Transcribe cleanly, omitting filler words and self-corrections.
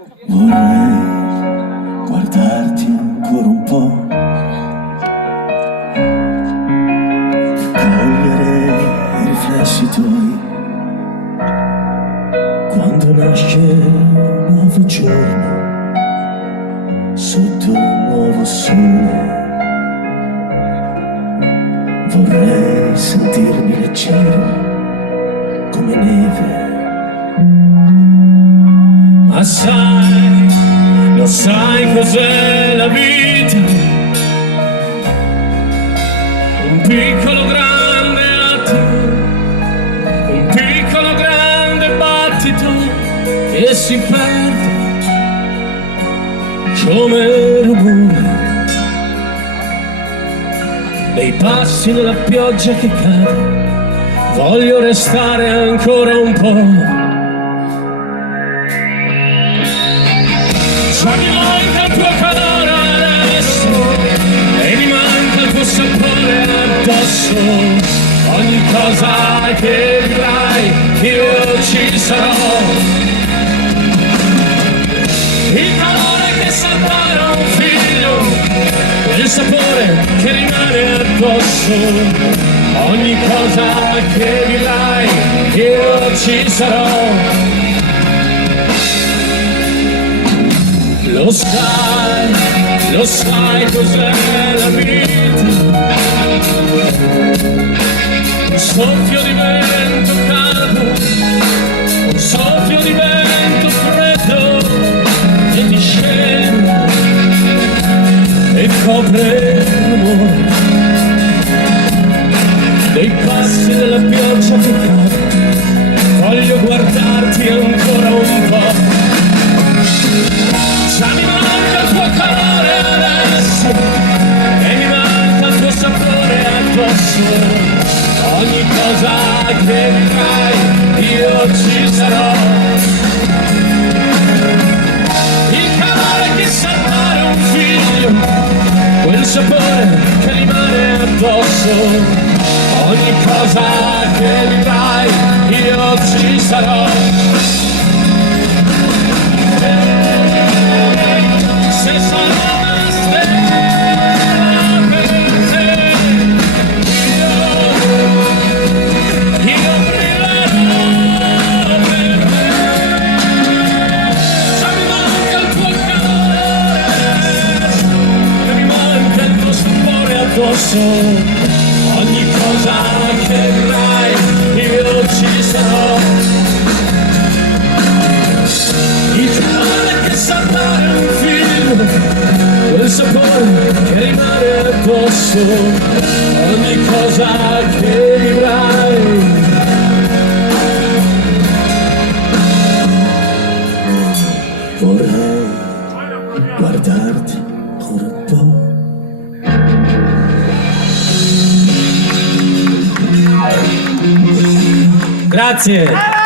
Vorrei guardarti ancora un po', cogliere i riflessi tuoi quando nasce un nuovo giorno sotto un nuovo sole. Vorrei sentirmi leggero come neve. Ma sai, lo sai cos'è la vita? Un piccolo grande attimo, un piccolo grande battito che si perde come rumore dei passi nella pioggia che cade. Voglio restare ancora un po'. Già mi manca il tuo calore adesso e mi manca il tuo sapore addosso. Ogni cosa che vivrai io ci sarò. Il calore che salverà un figlio, quel sapore che rimane addosso. Ogni cosa che vivrai io ci sarò. Lo sai cos'è la vita? Un soffio di vento caldo, un soffio di vento freddo che ti scende e copre l'amore dei passi della pioggia che cade. Voglio guardarti ancora un po'. Già mi manca il tuo calore adesso e mi manca il tuo sapore addosso. Ogni cosa che vivrai io ci sarò. Il calore che salvare un figlio, quel sapore che rimane addosso. Ogni cosa che vivrai io ci sarò. Se sono una stella per te, io brillerò per te. Già mi manca il tuo calore, e mi manca il tuo sapore addosso. Ogni cosa che vivrai io ci sarò. Il calore che salvare un figlio, quel sapore che rimane addosso. Ogni cosa che vivrai. Vorrei guardarti ancora un po'. Grazie.